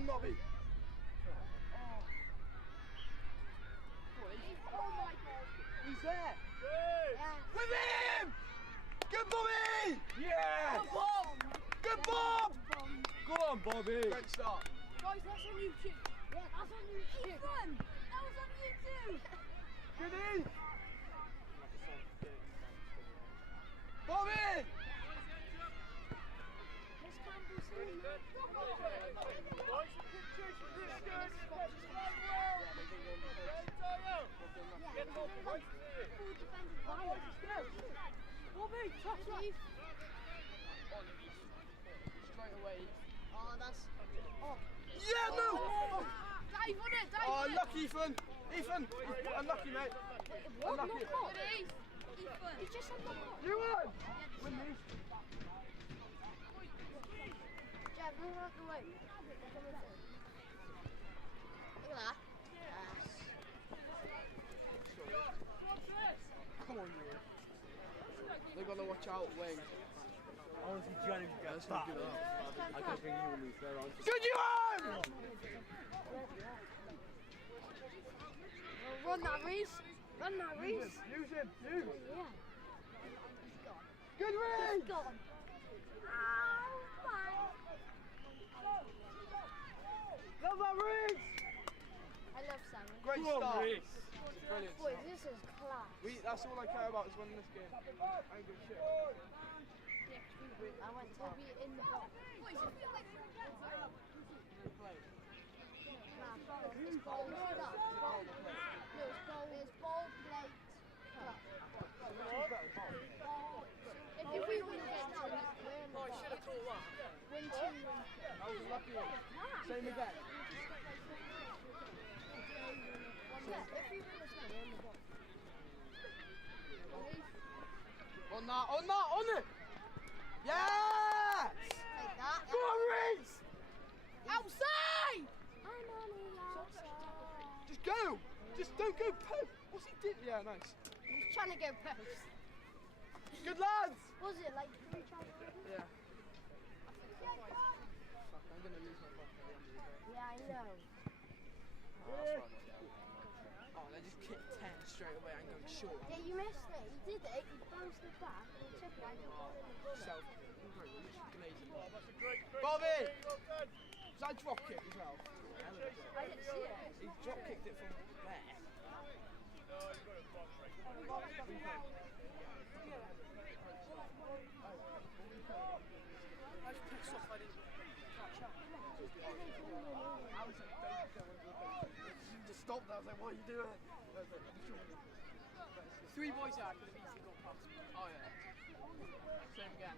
on, Nobby. Oh my God. He's there. Yeah. With him! Good Bobby! Yeah! Good Bob! Good Bob! Go on, Bobby. Great start. Guys, that's on YouTube. Yeah, that's on YouTube. Ethan! That was on YouTube! Good Eve! Bobby! Miss Campbell saying Bobby, touch Steve. Straight away. Oh, that's... Oh. Yeah, no! Dave on it, Dave Oh, on it! unlucky, Ethan. Ethan, unlucky, mate. What? Unlucky. Not caught. Ethan. He's just on the ball. You won! Win these. Jeb, move out the way. Look at that. Yes. Come on, you. They've got to watch out, Wing. Honestly, Johnny, you got to stop. I don't think you will lose there. Good, you won! Run that, Reese. Run that, Reese. Use him. Yeah. He's gone. Good, He's Reese! gone. Oh, my. Love that, Reese! I love Simon. Great Go on, start. Reese. Brilliant. Boy, this is class. That's all I care about is winning this game. I ain't good shit. I went to be in the box. It's ball, no, it's ball, plate, cup. If we win again, we're in the box. Win 2, win 3. I was lucky. Same again. If we win this game, we're in the box. On that, on it! Yes! Take that. Go on, Reese! Outside! I'm on the outside. Just go! Just don't go post! What's he doing? Yeah, nice. He's trying to go post. Good lads! Was it like 3 times? Yeah. Fuck, I'm gonna lose my phone. Yeah, I know. Oh, they just kicked 10 straight away and going short. Yeah, you missed it. He did it. He bounced it back and he took it and he got it in the goal. Self glazing. Bobby! Was that drop kick as well? I didn't see it. He drop kicked it from there. I was pissed off I didn't catch up. Just stopped. I was like, what are you doing? 3 boys out could have easily got past me. Oh yeah. Same again.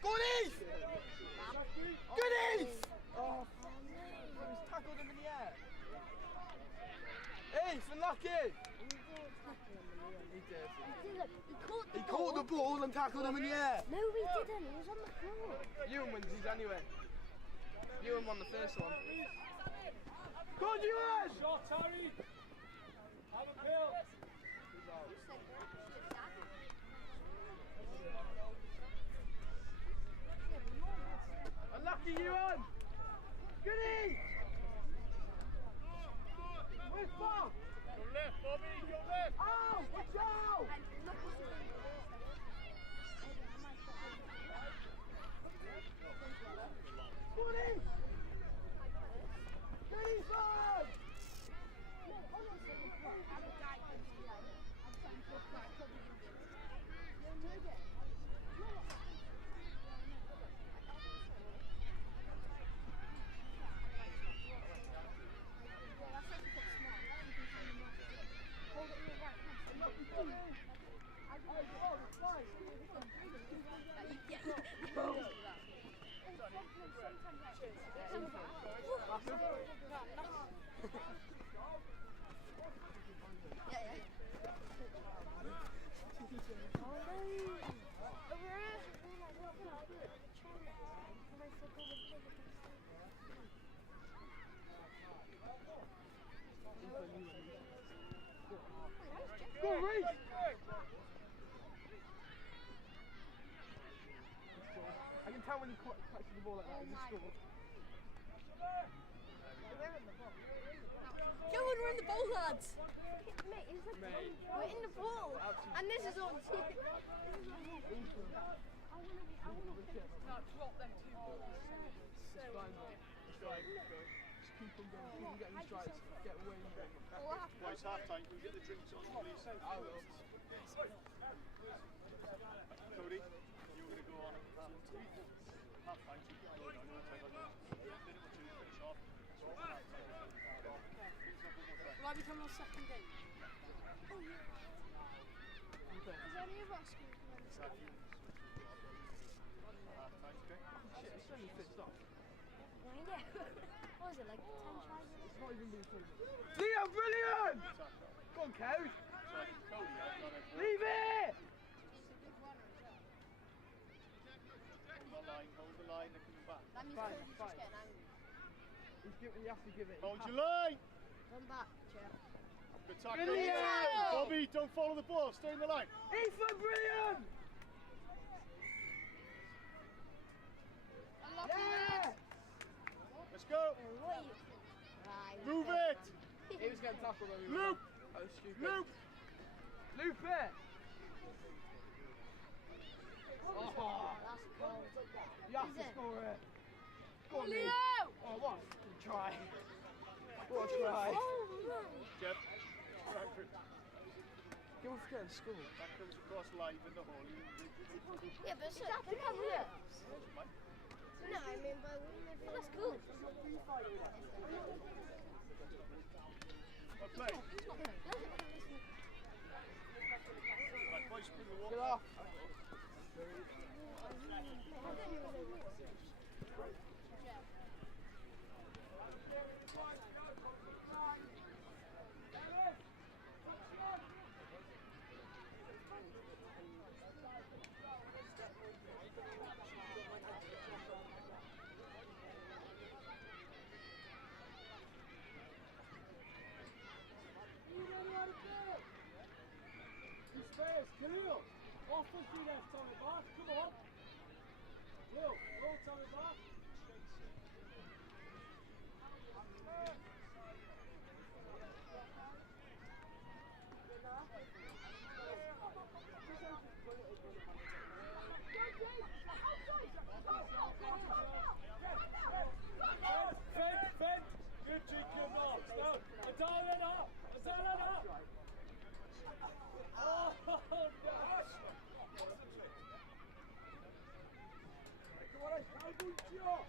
Go on, Eve! Good Eve! Oh, he was tackled him in the air. Eve, unlucky! He did. He caught the ball. He caught the ball and tackled him in the air. No, he didn't. He was on the floor. Ewan wins these anyway. Ewan won the first one. Go on, Ewan! Shot, Harry. Have a pill. Unlucky, Ewan! Goody! Where's Bob? Your left, Bobby, your left. Oh, watch out! Goody! Goody, son! Go, Reece! when he catches the ball like that, he's a score. Come on, we're in the ball, lads. Mate, it's like Mate. we're in the ball, and this is on. No, drop them two balls. It's fine, mate. It's fine. Just keep on going, keep on getting the strikes, get away with it. Well, it's half time. Can we get the drinks on, please? I will. Cody, you're going to go on half time. So you can go down and take like a minute or two, finish off. So half time. Will I become our second game? Is there any of us going to win this game? Half time, okay? Shit, it's only fixed off. Yeah, I know. What was it, like 10 tries? It's not even been finished. Leo, brilliant! Go on, Cody. So I think Cody, Leave it! hold the line, they're coming back. That means Fine, Cody's fine. just getting angry. You have to give it. Hold your line! Come back, Jeff. Good tackle. Brilliant! Bobby, don't follow the ball, stay in the line. Ethan, brilliant! Yeah! Let's go. What are you? Right. Move it! He was getting tackled on me. Loop! That was stupid. Loop! Loop it! Oh, That's cold. you have Is to it? score it. Go on, Leo! Leo. Oh, what? Good try. What a try. Oh, no. Jeff. Give us a score. That comes across live in the hall. Yeah, but so the here. No, I mean, but that's cool. Well played. Right, boys, bring the Get water. off. Khalil, off the feet there, Tommy Bach. Come on. Lil, roll Tommy Bach. Fend. Good GQ marks. No, Adalena. Oh, no.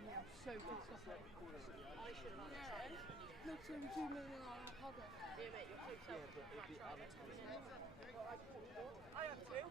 Yeah, so good. Looks like 2 million on our cover. Yeah, but it'd be advertising. I have two.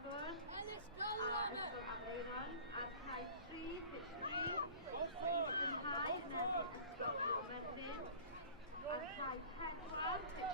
Sadwrn, Ellis, a go on it. Ysgol Amryron, a'r cae 3, pitch 3, Eistynhau yn ennill Ysgol Romerlin, a'r cae 4, pitch